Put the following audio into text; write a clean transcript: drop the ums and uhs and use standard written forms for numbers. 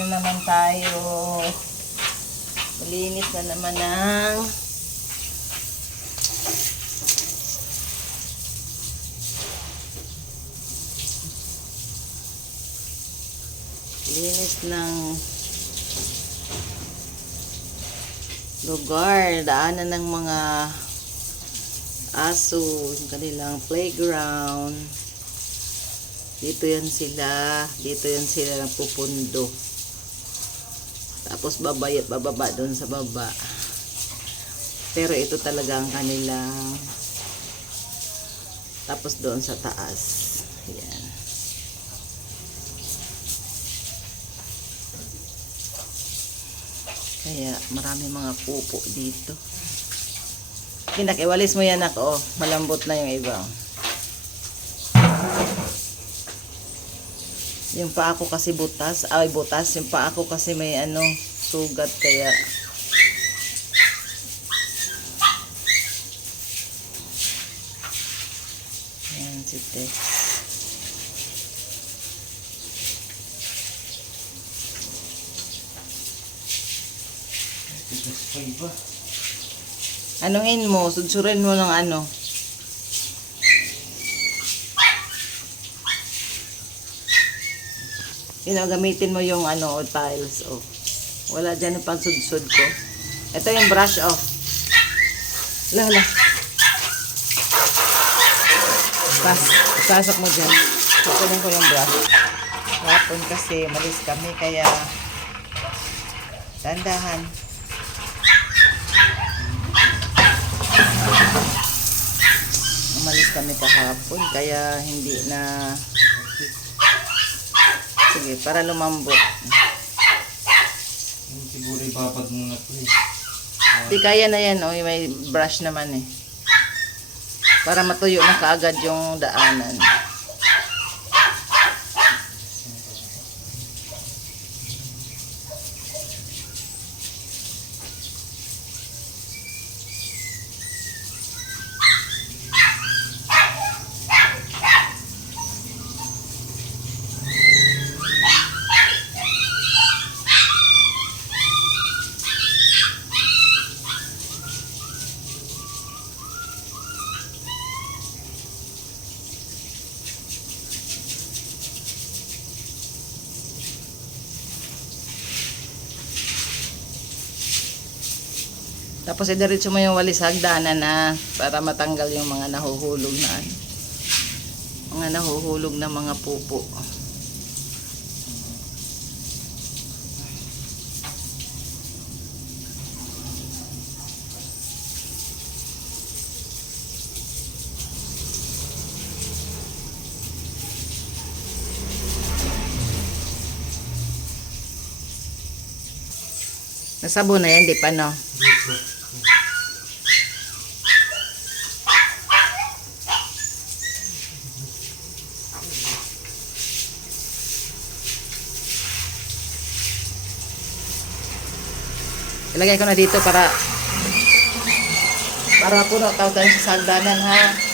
na naman tayo. Malinis na naman ng linis ng lugar, daanan ng mga aso, yung kanilang playground. Dito yan sila nagpupundo. Tapos bababa doon sa baba. Pero ito talaga ang kanilang, tapos doon sa taas. Yan. Kaya marami mga pupo dito. Iwalis mo yan ako. Malambot na yung iba. Yung paa ko kasi butas. Butas. Yung paa ko kasi may sugat kaya. Yan si Tex. Anuhin mo, sudsurin mo ng ano. Gamitin mo yung tiles, oh. Wala dyan yung pagsudsud ko. Ito yung brush, oh. Hala. Pasok mo dyan. Kukunin ko yung brush. Hapon kasi, malis kami, kaya dandahan. Umalis kami kahapon kaya hindi na, sige, para lumambot. Siguro ipapag muna ito eh. Di kaya na yan, oh, may brush naman eh. Para matuyo na kaagad yung daanan. Tapos idiretso mo yung walis hagdanan na para matanggal yung mga nahuhulog na mga pupo. Nasabo na yan, di pa no? Ilagay ko na dito para puno tayo sa sagdanan ha.